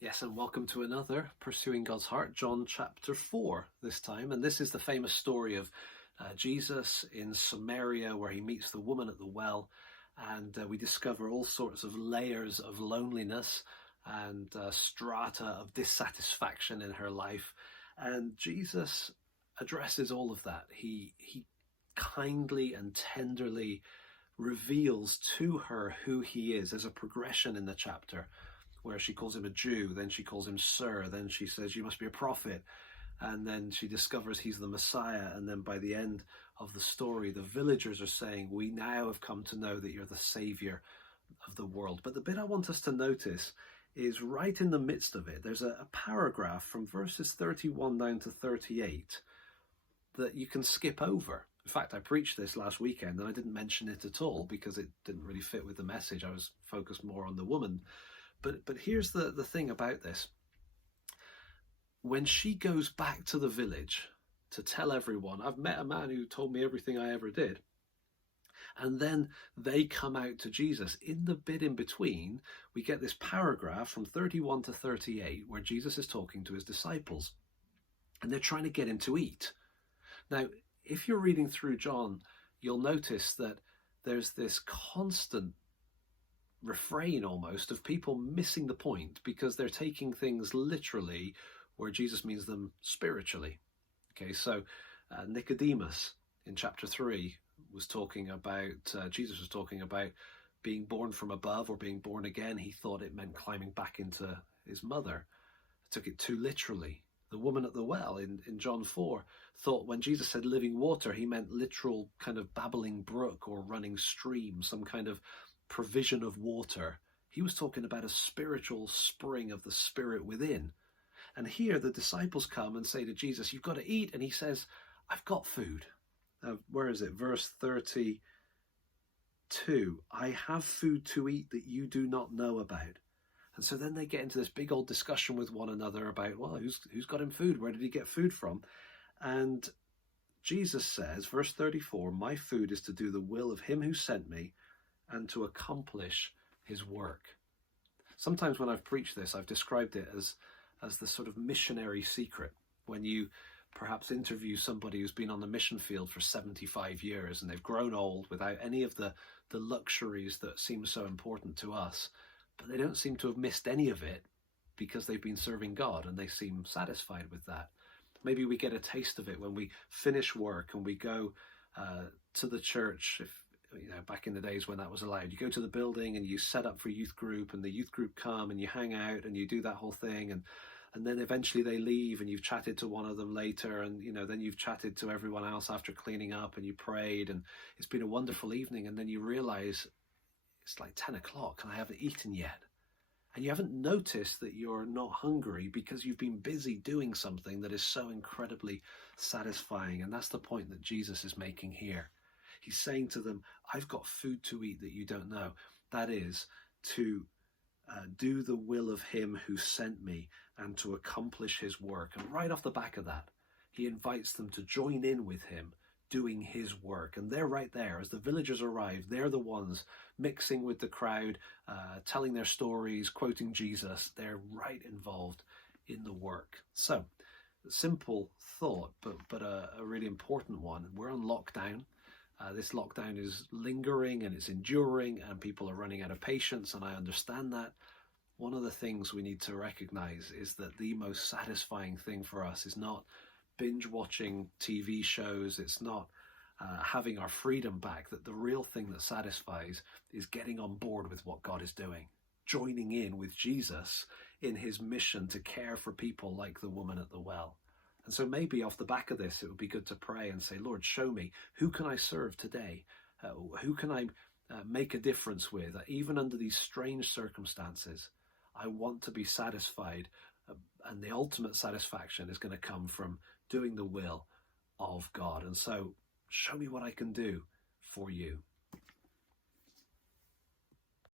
Yes, and welcome to another Pursuing God's Heart, John chapter 4 this time. And this is the famous story of Jesus in Samaria, where he meets the woman at the well. And we discover all sorts of layers of loneliness and strata of dissatisfaction in her life. And Jesus addresses all of that. He kindly and tenderly reveals to her who he is. There's a progression in the chapter where she calls him a Jew, then she calls him Sir, then she says, you must be a prophet, and then she discovers he's the Messiah, and then by the end of the story, the villagers are saying, we now have come to know that you're the Savior of the world. But the bit I want us to notice is right in the midst of it, there's a paragraph from verses 31 down to 38 that you can skip over. In fact, I preached this last weekend and I didn't mention it at all because it didn't really fit with the message. I was focused more on the woman. But here's the thing about this. When she goes back to the village to tell everyone, I've met a man who told me everything I ever did, and then they come out to Jesus, in the bit in between, we get this paragraph from 31 to 38 where Jesus is talking to his disciples, and they're trying to get him to eat. Now, if you're reading through John, you'll notice that there's this constant refrain almost of people missing the point because they're taking things literally where Jesus means them spiritually. Okay, so Nicodemus in chapter 3 was talking about, Jesus was talking about being born from above or being born again. He thought it meant climbing back into his mother. Took it too literally. The woman at the well in John 4 thought when Jesus said living water, he meant literal kind of babbling brook or running stream, some kind of provision of water. He was talking about a spiritual spring of the Spirit within. And here the disciples come and say to Jesus, you've got to eat. And he says, I've got food. Where is it? Verse 32. I have food to eat that you do not know about. And so then they get into this big old discussion with one another about, well, who's got him food? Where did he get food from? And Jesus says, verse 34, my food is to do the will of him who sent me and to accomplish his work. Sometimes when I've preached this, I've described it as the sort of missionary secret. When you perhaps interview somebody who's been on the mission field for 75 years and they've grown old without any of the luxuries that seem so important to us, but they don't seem to have missed any of it because they've been serving God and they seem satisfied with that. Maybe we get a taste of it when we finish work and we go to the church, if back in the days when that was allowed. You go to the building and you set up for youth group and the youth group come and you hang out and you do that whole thing and then eventually they leave and you've chatted to one of them later and then you've chatted to everyone else after cleaning up and you prayed and it's been a wonderful evening, and then you realize it's like 10 o'clock and I haven't eaten yet. And you haven't noticed that you're not hungry because you've been busy doing something that is so incredibly satisfying. And that's the point that Jesus is making here. He's saying to them, I've got food to eat that you don't know. That is to do the will of him who sent me and to accomplish his work. And right off the back of that, he invites them to join in with him doing his work. And they're right there. As the villagers arrive, they're the ones mixing with the crowd, telling their stories, quoting Jesus. They're right involved in the work. So, simple thought, but a really important one. We're on lockdown. This lockdown is lingering and it's enduring and people are running out of patience, and I understand that. One of the things we need to recognize is that the most satisfying thing for us is not binge watching TV shows, it's not having our freedom back. That the real thing that satisfies is getting on board with what God is doing, joining in with Jesus in his mission to care for people like the woman at the well. And so maybe off the back of this, it would be good to pray and say, Lord, show me, who can I serve today? Who can I make a difference with? Even under these strange circumstances, I want to be satisfied. And the ultimate satisfaction is going to come from doing the will of God. And so show me what I can do for you.